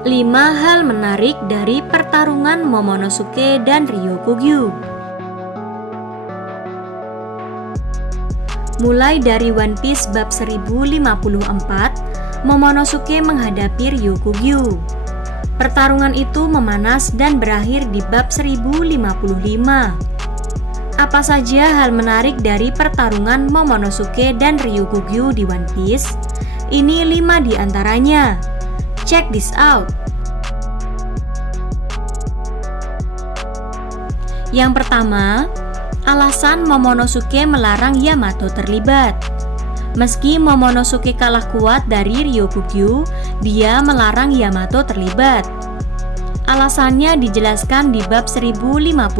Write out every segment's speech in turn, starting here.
5 hal menarik dari pertarungan Momonosuke dan Ryokugyu. Mulai dari One Piece bab 1054, Momonosuke menghadapi Ryokugyu. Pertarungan itu memanas dan berakhir di bab 1055. Apa saja hal menarik dari pertarungan Momonosuke dan Ryokugyu di One Piece? Ini 5 di antaranya. Check this out. Yang pertama, alasan Momonosuke melarang Yamato terlibat. Meski Momonosuke kalah kuat dari Ryokugyu, dia melarang Yamato terlibat. Alasannya dijelaskan di bab 1055.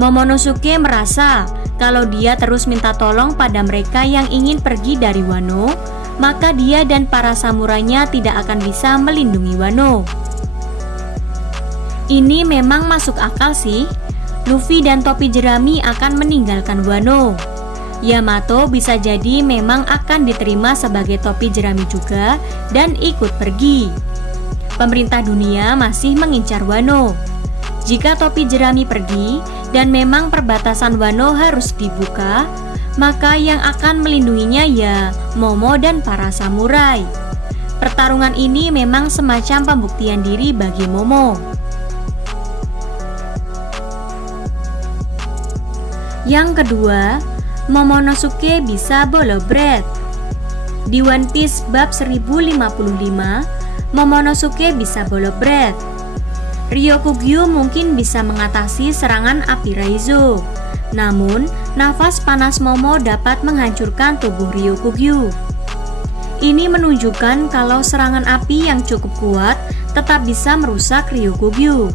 Momonosuke merasa kalau dia terus minta tolong pada mereka yang ingin pergi dari Wano, maka dia dan para samurainya tidak akan bisa melindungi Wano. Ini memang masuk akal sih. Luffy dan topi jerami akan meninggalkan Wano. Yamato bisa jadi memang akan diterima sebagai topi jerami juga dan ikut pergi. Pemerintah dunia masih mengincar Wano. Jika topi jerami pergi dan memang perbatasan Wano harus dibuka, maka yang akan melindunginya ya Momo dan para samurai. Pertarungan ini memang semacam pembuktian diri bagi Momo. Yang kedua, Momonosuke bisa bolo bread. Di One Piece bab 1055, Momonosuke bisa bolo bread. Ryokugyu mungkin bisa mengatasi serangan api Raizo. Namun, nafas panas Momo dapat menghancurkan tubuh Ryokugyu. Ini menunjukkan kalau serangan api yang cukup kuat tetap bisa merusak Ryokugyu.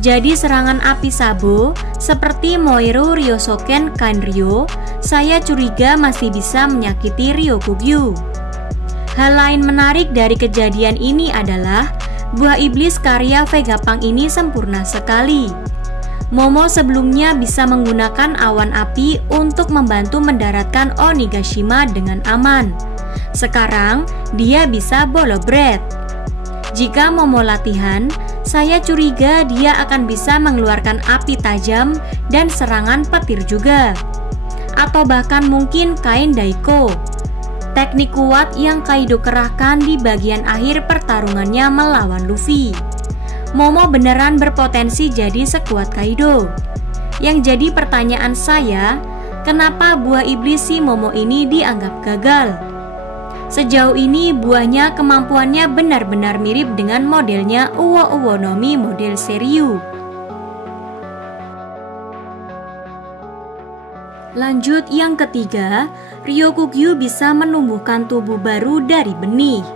Jadi serangan api Sabo seperti Moero Ryosoken Kainryo, saya curiga masih bisa menyakiti Ryokugyu. Hal lain menarik dari kejadian ini adalah buah iblis karya Vegapunk ini sempurna sekali. Momo sebelumnya bisa menggunakan awan api untuk membantu mendaratkan Onigashima dengan aman. Sekarang dia bisa bolo bread. Jika Momo latihan, saya curiga dia akan bisa mengeluarkan api tajam dan serangan petir juga. Atau bahkan mungkin kain daiko. Teknik kuat yang Kaido kerahkan di bagian akhir pertarungannya melawan Luffy. Momo beneran berpotensi jadi sekuat Kaido. Yang jadi pertanyaan saya, kenapa buah iblis si Momo ini dianggap gagal? Sejauh ini buahnya kemampuannya benar-benar mirip dengan modelnya Uwo Nomi model Seryu. Lanjut yang ketiga, Ryokugyu bisa menumbuhkan tubuh baru dari benih.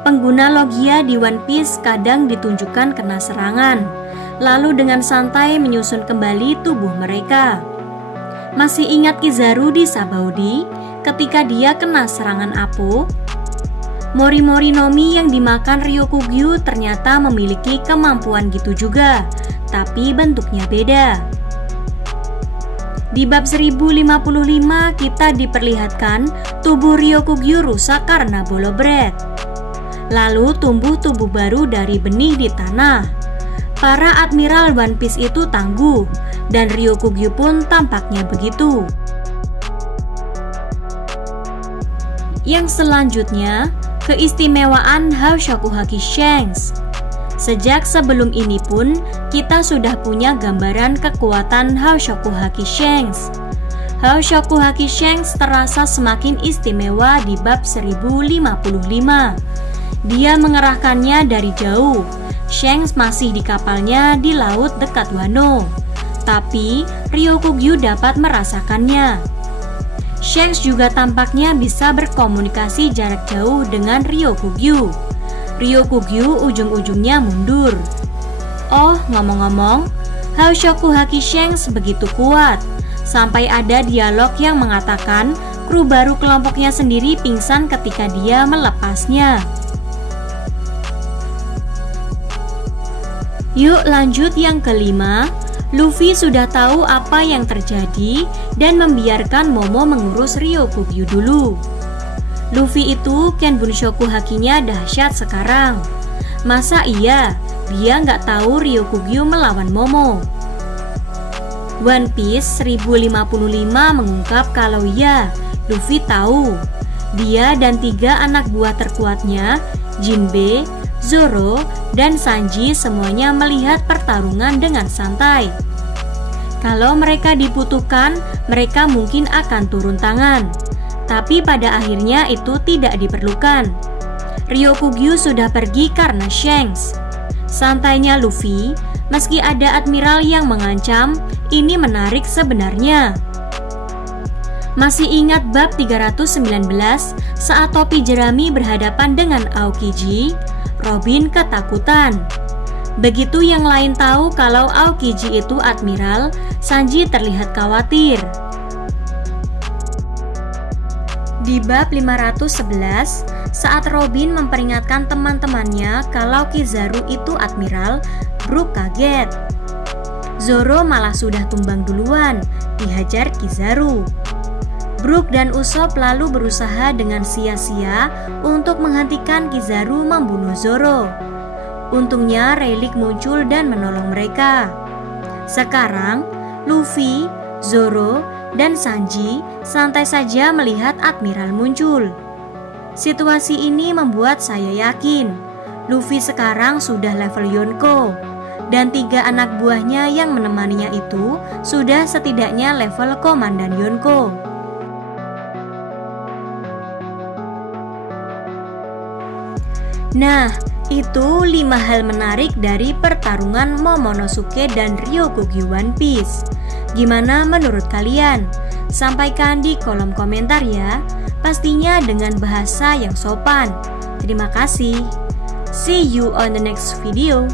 Pengguna Logia di One Piece kadang ditunjukkan kena serangan, lalu dengan santai menyusun kembali tubuh mereka. Masih ingat Kizaru di Sabaody ketika dia kena serangan Apo? Mori Nomi yang dimakan Ryokugyu ternyata memiliki kemampuan gitu juga, tapi bentuknya beda. Di bab 1055 kita diperlihatkan tubuh Ryokugyu rusak karena bolo bread. Lalu tumbuh tubuh baru dari benih di tanah. Para admiral One Piece itu tangguh, dan Ryokugyu pun tampaknya begitu. Yang selanjutnya, keistimewaan Haoshaku-Haki Shanks. Sejak sebelum ini pun, kita sudah punya gambaran kekuatan Haoshaku-Haki Shanks. Haoshaku-Haki Shanks terasa semakin istimewa di bab 1055. Dia mengerahkannya dari jauh. Shanks masih di kapalnya di laut dekat Wano, tapi Ryokugyu dapat merasakannya. Shanks juga tampaknya bisa berkomunikasi jarak jauh dengan Ryokugyu. Ryokugyu ujung-ujungnya mundur. Oh, ngomong-ngomong, Haoshaku-Haki Shanks begitu kuat, sampai ada dialog yang mengatakan kru baru kelompoknya sendiri pingsan ketika dia melepasnya. Yuk lanjut yang kelima. Luffy sudah tahu apa yang terjadi dan membiarkan Momo mengurus Ryokugyu dulu. Luffy itu Ken Bunshoku Hakinya dahsyat sekarang. Masa iya dia nggak tahu Ryokugyu melawan Momo? One Piece 1055 mengungkap kalau ya, Luffy tahu. Dia dan 3 anak buah terkuatnya, Jinbe, Zoro, dan Sanji semuanya melihat pertarungan dengan santai. Kalau mereka dibutuhkan, mereka mungkin akan turun tangan. Tapi pada akhirnya itu tidak diperlukan. Ryokugyu sudah pergi karena Shanks. Santainya Luffy, meski ada admiral yang mengancam, ini menarik sebenarnya. Masih ingat bab 319 saat topi jerami berhadapan dengan Aokiji? Robin ketakutan. Begitu yang lain tahu kalau Aokiji itu admiral, Sanji terlihat khawatir. Di bab 511, saat Robin memperingatkan teman-temannya kalau Kizaru itu admiral, Brook kaget. Zoro malah sudah tumbang duluan, dihajar Kizaru. Brook dan Usopp lalu berusaha dengan sia-sia untuk menghentikan Kizaru membunuh Zoro. Untungnya Rayleigh muncul dan menolong mereka. Sekarang, Luffy, Zoro, dan Sanji santai saja melihat admiral muncul. Situasi ini membuat saya yakin Luffy sekarang sudah level Yonko, dan 3 anak buahnya yang menemaninya itu sudah setidaknya level Komandan Yonko. Nah, itu 5 hal menarik dari pertarungan Momonosuke dan Ryokugyu One Piece. Gimana menurut kalian? Sampaikan di kolom komentar ya, pastinya dengan bahasa yang sopan. Terima kasih. See you on the next video.